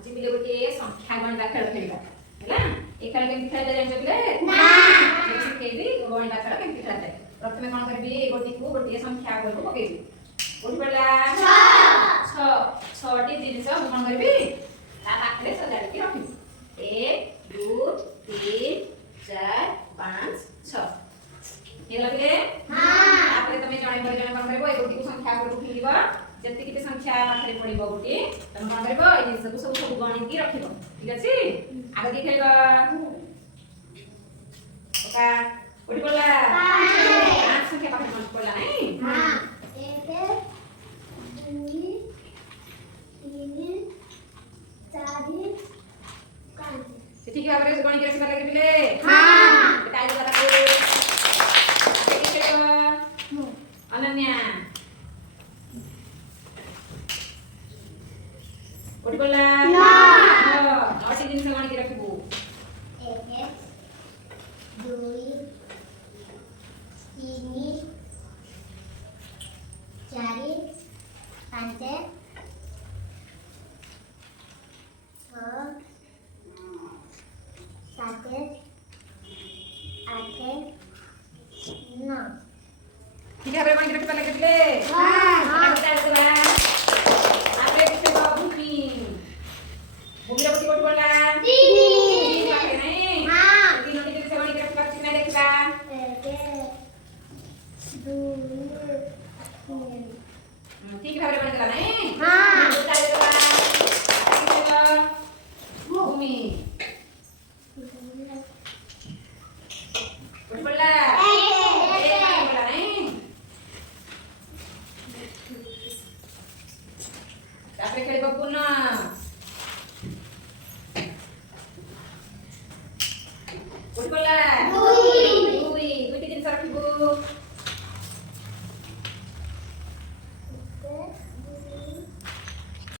आज बिले गोटे संख्या गणित खेल खेलबा हैला ए खेल केमति खेलते जानि बिले ना सिखेबी गणित खेल केमति खेलते प्रथमे कोन करबी ए गोटी को गोटे संख्या को पकेबी गोटी पडला 6 टी जिनिस कोन करबी ता पाखरे सजाडी के रखबी 1 2 3 4 5 6 हे लगे हां आपरे तमे जणे पर जणे कोन करबो ए गोटी को संख्या को उठेलिबा जति किते संख्या पाखरे पडिबो गोटी तमे कोन करबो ए जिनिस को सब गणित की रखिबो ठीक अछि आगे की खेलबा ओका गोटी पडला 5 संख्या पाखरे मन पडला नै हां 1 2 3 4 5 ठीक भाबरे गणित रखिबा लागि बिले हां बेटा आइ बता को की खेलबा अनन्या गोटी पडला ना नौटी जिनिस गणित रखिबो 1 2 3 4 5 6 7 8 9 ठीक भाबरे गणित रखिबा लागि बिले हां बेटा आइ बता आपरे की खेलबा भूमि भूमि रे गोटी पडला तीन पाखरे नै हां तीनोटी जिनिस गणित रखिबा चिन्ह देखिबा 1 2 3 ठीक भाबरे गणित कला नै हां बेटा आइ बता की खेलबा भूमि गोटी पडला पडला नै आपरे खेलबा पुनः गोटी पडला